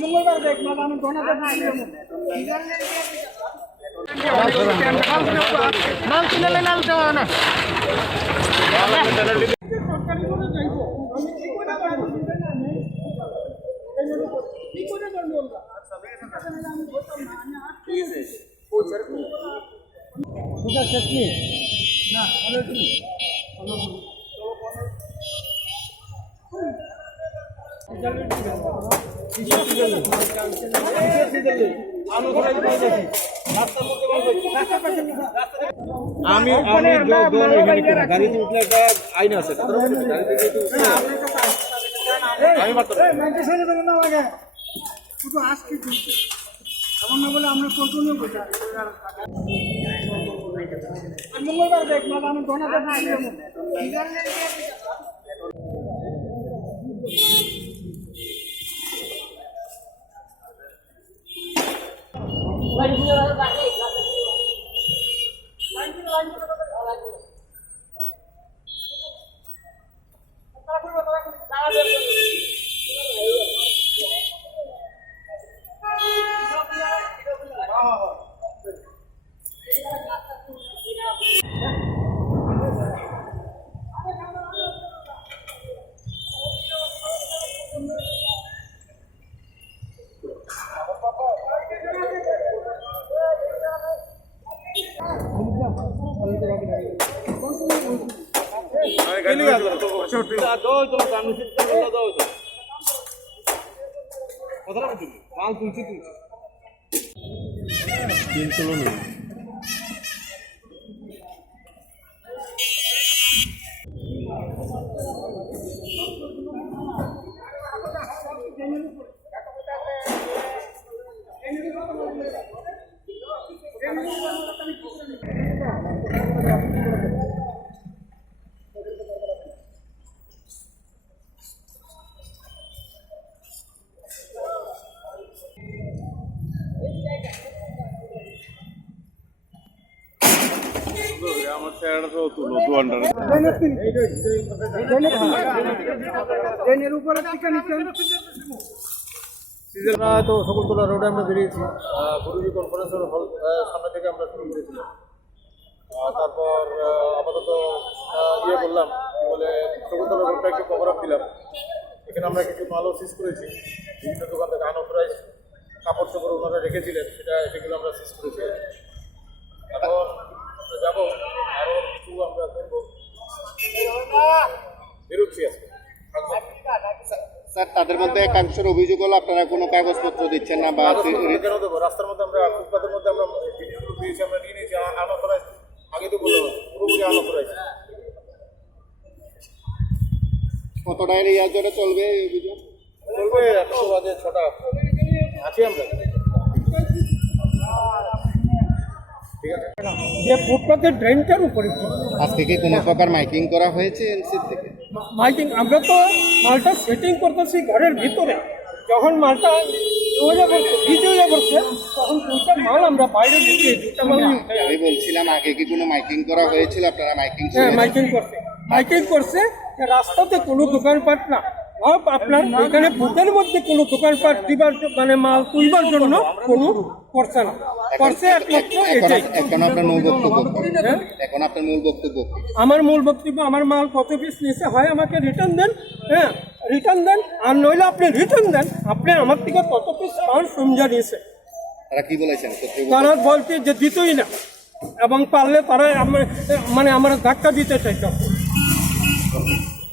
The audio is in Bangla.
মঙ্গলবার দেখ না আমি দোনাতে নাম চিনলে নাম দেওয়া না আমি গাড়িতে উঠলে একটা আইন আছে আমি শুধু আজকে এমন না বলে আমরা কন্টিনিউ করতে মঙ্গলবার দেখ না আমি দোনাতে মাল তুলছি আমার চেহারাটা তো তুলো 200 ট্রেনের উপরে টিকা নিচ্ছেন সিজনরা তো শকুন্তলা রোডে আমরা বেরিয়েছি গুরুজি কনফারেন্স হল সামনে থেকে আমরা শুরু করেছিলাম তারপর আপাতত বললাম কি বলে শকুন্তলা রোডটা একটু কভার আপ দিলাম এখানে আমরা কিছু মালও সিজ করেছি বিভিন্ন দোকান থেকে আনঅথরাইজ কাপড় চোপড় ওনারা রেখেছিলেন সেগুলো আমরা সিজ করেছি এখন আমরা যাবো আরও কিছু আমরা করবো বেরোচ্ছি আজকে স্যার তাদের মধ্যে একাংশের অভিযোগ হলো আপনারা কোনো কাগজপত্র দিচ্ছেন না বা কেন দেবো রাস্তার মধ্যে আমরা ফুটপাতের মধ্যে আমরা জিনিসগুলো দিয়েছি আমরা নিয়ে নিয়েছি আনঅথরাইজ আগে তো বললাম পুরোপুরি আনঅথরাইজ কত টাকার ইয়ার জন্য চলবে এই অভিযোগ চলবে 100 বাজে 6টা আছি আমরা ঠিক আছে যে ফুটপাতের ড্রেনটার উপরে আজকে কি কোনো প্রকার মাইকিং করা হয়েছে এনসির থেকে মাইকিং আমরা তো মালটা সেটিং করতেছি ঘরের ভিতরে যখন মালটা ভিজে পড়ছে তখন দুইটা মাল আমরা বাইরে দিচ্ছি দুটা মাল আমি বলছিলাম আগে কি কোনো মাইকিং করা হয়েছিল আপনারা মাইকিং হ্যাঁ মাইকিং করছে যে রাস্তাতে কোনো দোকানপাট না আপনার এখানে বুথের মধ্যে কোনো দোকানপাট দিবার মানে মাল তুলবার জন্য কোনো করছে না করছে একমাত্র এটাই এখন আপনার মূল বক্তব্য এখন আপনার মূল বক্তব্য আমার মূল বক্তব্য আমার মাল কত পিস নিয়েছে হয় আমাকে রিটার্ন দেন হ্যাঁ রিটার্ন দেন আর নইলে আপনি রিটার্ন দেন আপনি আমার থেকে কত পিস মাল সমঝা নিয়েছে তারা কি বলেছেন তারা বলতে যে দিতই না এবং পারলে তারা মানে আমার ধাক্কা দিতে চাইছে